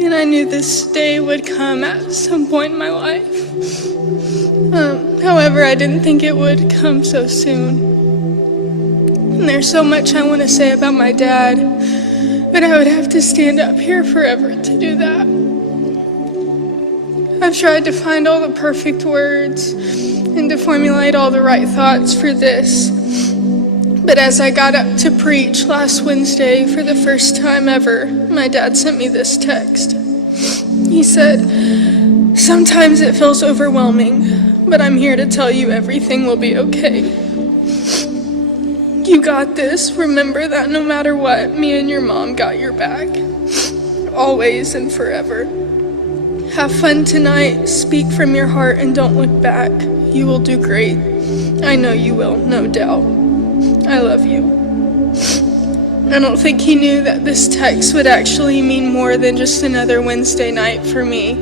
And I knew this day would come at some point in my life. However, I didn't think it would come so soon. And there's so much I want to say about my dad, but I would have to stand up here forever to do that. I've tried to find all the perfect words and to formulate all the right thoughts for this. But as I got up to preach last Wednesday for the first time ever, my dad sent me this text. He said, "Sometimes it feels overwhelming, but I'm here to tell you everything will be okay. You got this. Remember that no matter what, me and your mom got your back. Always and forever. Have fun tonight, speak from your heart, and don't look back. You will do great. I know you will, no doubt. I love you." I don't think he knew that this text would actually mean more than just another Wednesday night for me.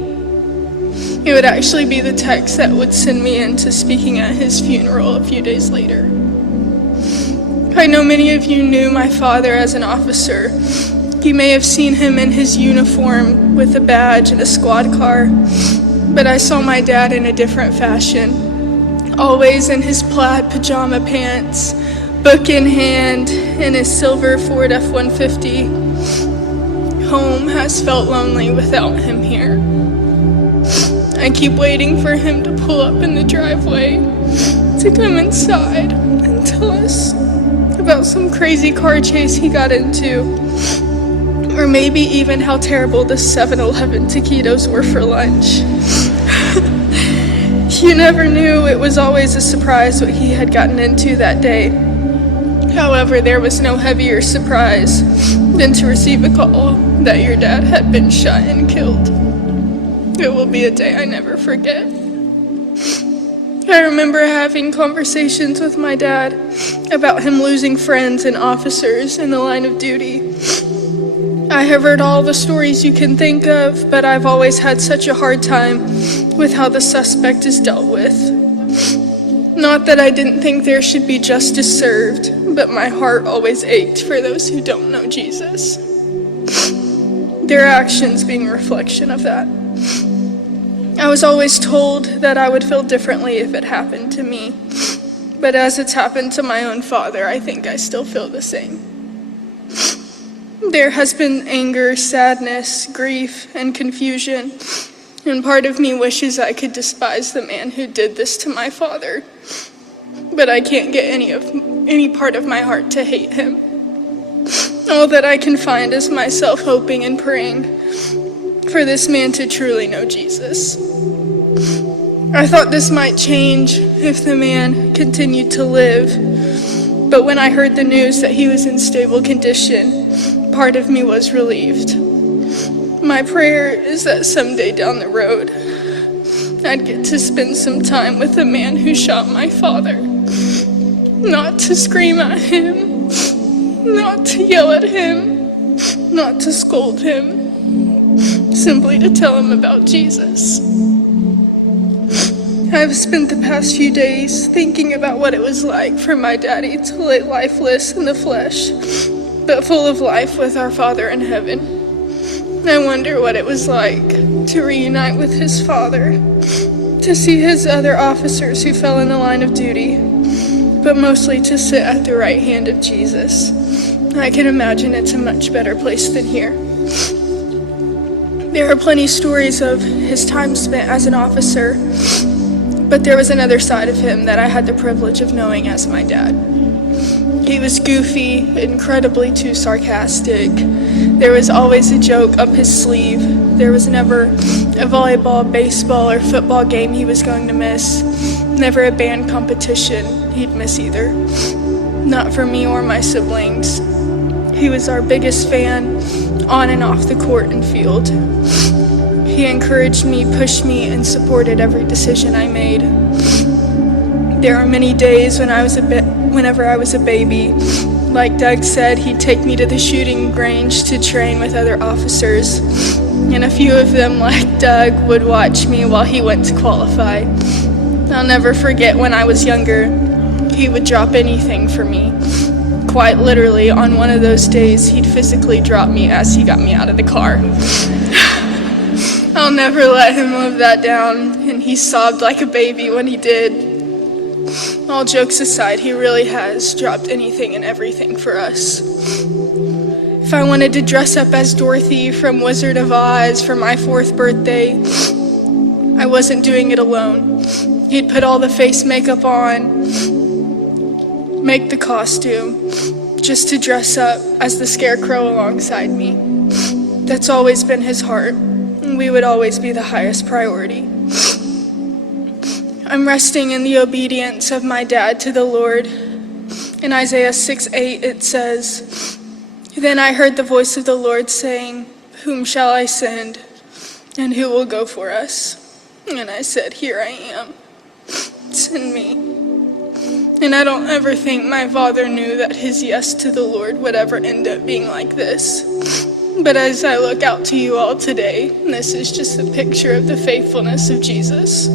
It would actually be the text that would send me into speaking at his funeral a few days later. I know many of you knew my father as an officer. You may have seen him in his uniform with a badge and a squad car, but I saw my dad in a different fashion, always in his plaid pajama pants, book in hand, in his silver Ford F-150. Home has felt lonely without him here. I keep waiting for him to pull up in the driveway, to come inside and tell us about some crazy car chase he got into, or maybe even how terrible the 7-Eleven taquitos were for lunch. You never knew. It was always a surprise what he had gotten into that day. However, there was no heavier surprise than to receive a call that your dad had been shot and killed. It will be a day I never forget. I remember having conversations with my dad about him losing friends and officers in the line of duty. I have heard all the stories you can think of, but I've always had such a hard time with how the suspect is dealt with. Not that I didn't think there should be justice served, but my heart always ached for those who don't know Jesus. Their actions being a reflection of that. I was always told that I would feel differently if it happened to me, but as it's happened to my own father, I think I still feel the same. There has been anger, sadness, grief, and confusion, and part of me wishes I could despise the man who did this to my father, but I can't get any part of my heart to hate him. All that I can find is myself hoping and praying for this man to truly know Jesus. I thought this might change if the man continued to live, but when I heard the news that he was in stable condition, part of me was relieved. My prayer is that someday down the road, I'd get to spend some time with the man who shot my father. Not to scream at him, not to yell at him, not to scold him, simply to tell him about Jesus. I've spent the past few days thinking about what it was like for my daddy to lay lifeless in the flesh, but full of life with our Father in heaven. I wonder what it was like to reunite with his father, to see his other officers who fell in the line of duty, but mostly to sit at the right hand of Jesus. I can imagine it's a much better place than here. There are plenty of stories of his time spent as an officer, but there was another side of him that I had the privilege of knowing as my dad. He was goofy, incredibly too sarcastic. There was always a joke up his sleeve. There was never a volleyball, baseball, or football game he was going to miss. Never a band competition he'd miss either. Not for me or my siblings. He was our biggest fan, on and off the court and field. He encouraged me, pushed me, and supported every decision I made. There are many days whenever I was a baby, like Doug said, he'd take me to the shooting range to train with other officers, and a few of them, like Doug, would watch me while he went to qualify. I'll never forget when I was younger, he would drop anything for me. quite literally, on one of those days, he'd physically drop me as he got me out of the car. I'll never let him live that down, and he sobbed like a baby when he did. All jokes aside, he really has dropped anything and everything for us. If I wanted to dress up as Dorothy from Wizard of Oz for my 4th birthday, I wasn't doing it alone. He'd put all the face makeup on, make the costume, just to dress up as the Scarecrow alongside me. That's always been his heart, and we would always be the highest priority. I'm resting in the obedience of my dad to the Lord. In Isaiah 6:8 it says, "Then I heard the voice of the Lord saying, 'Whom shall I send, and who will go for us?' And I said, 'Here I am. Send me.'" And I don't ever think my father knew that his yes to the Lord would ever end up being like this. But as I look out to you all today, this is just a picture of the faithfulness of Jesus.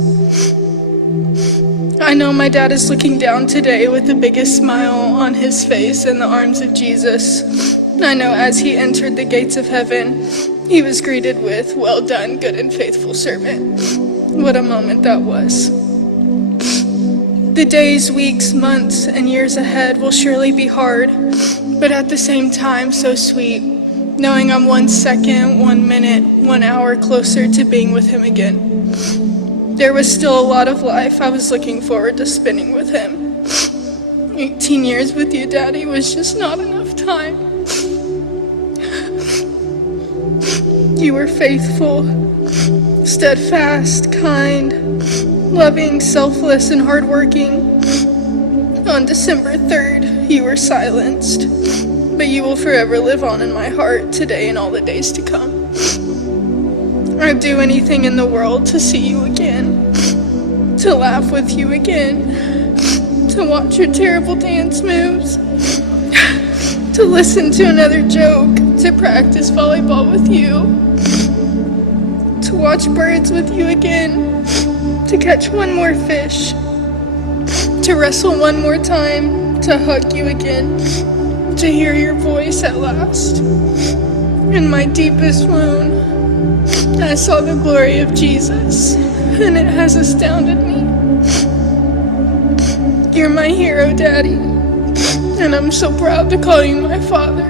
I know my dad is looking down today with the biggest smile on his face in the arms of Jesus. I know as he entered the gates of heaven, he was greeted with, "Well done, good and faithful servant." What a moment that was. The days, weeks, months, and years ahead will surely be hard, but at the same time so sweet, knowing I'm 1 second, 1 minute, 1 hour closer to being with him again. There was still a lot of life I was looking forward to spending with him. 18 years with you, Daddy, was just not enough time. You were faithful, steadfast, kind, loving, selfless, and hardworking. On December 3rd, you were silenced, but you will forever live on in my heart today and all the days to come. I'd do anything in the world to see you again, to laugh with you again, to watch your terrible dance moves, to listen to another joke, to practice volleyball with you, to watch birds with you again, to catch one more fish, to wrestle one more time, to hug you again, to hear your voice at last. In my deepest wound, I saw the glory of Jesus, and it has astounded me. You're my hero, Daddy, and I'm so proud to call you my father.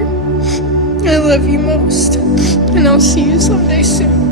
I love you most, and I'll see you someday soon.